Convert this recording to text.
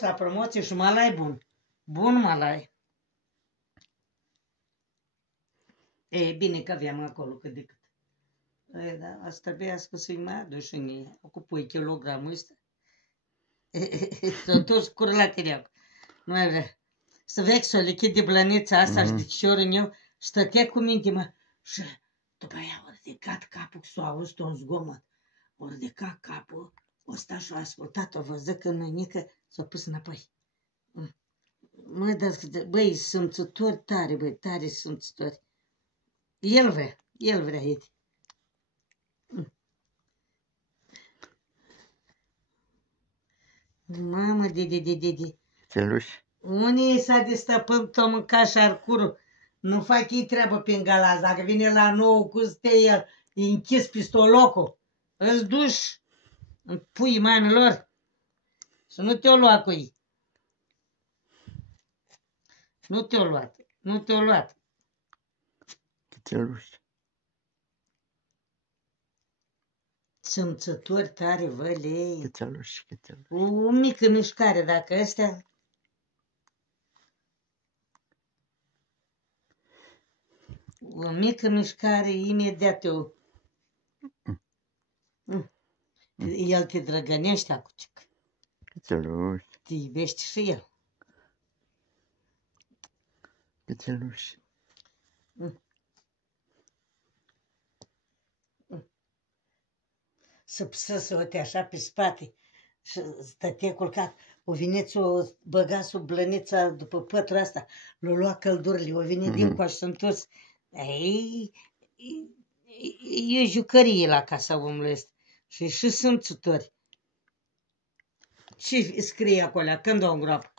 La promoție și malai bun. Bun malai. E bine că aveam acolo cât de cât. E, da, asta trebuiască să-i mai aduci în ei. Ocupă kilogramul ăsta. S-a dus cur la tine. Nu mai vrea. Să vezi să o lichid de blănița asta și de cioră în eu. Stătea cu minte, mă. Și după aia a ridicat capul, s-a auzit un zgomot. A ridicat capul, o sta și a ascultat, o văzut că nănică s-a pus înapoi. Mă, dar, băi, simțători tare, băi, tare simțători. El vrea, Edi. Mamă, de. Țeluș. Unii s-a destăpânt, o mâncat și arcurul. Nu fac ei treabă prin galaz. Dacă vine la nou cu el, e închis pistolocul. Îți duci în pui manilor și nu te-o lua cu ei. Nu te-o luat. Țeluș. Simțători tare, vălei. Țeluș. O mică mișcare, dacă astea... O mică mișcare, imediat eu... El te drăgănește acucic. Țeluș. Te iubește și el. Țeluș. Să uite așa pe spate și stătea culcat. O venit s-o băga sub blănița după pătura asta, l-a luat căldurile, o venit din coaș și întors. E jucărie la casa omului ăsta. Și simțători. Ce scrie acolo? Când o îngroapă?